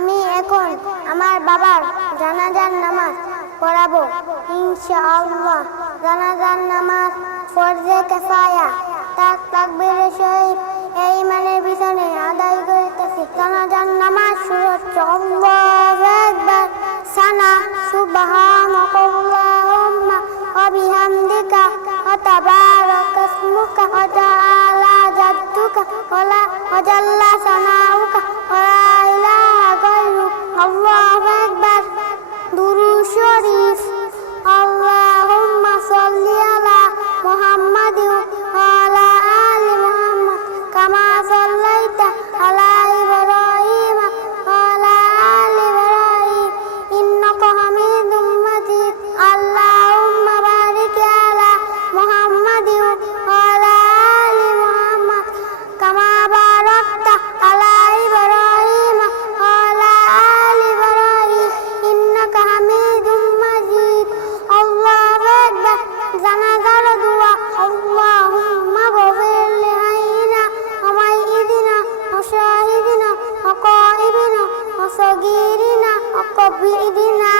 আমি এখন আমার বাবার জানাজার নামাজ পড়াবো, ইনশাআল্লাহ। জানাজার নামাজ ফরজে কেফায়া তাক তাকবীরের সহিত এই মানের পিছনে আদায় করিতেছি। জানাজার নামাজ শুরু হচ্ছে। আল্লাহু আকবার। সানা, সুবহানাকাল্লাহুম্মা, ওয়া বিহামদিকা, ওয়া তাবারাকা ইসমুকা, ওয়া তাআলা জাদ্দুকা, ওয়া জাল্লা সানাউকা ওয়া কবির না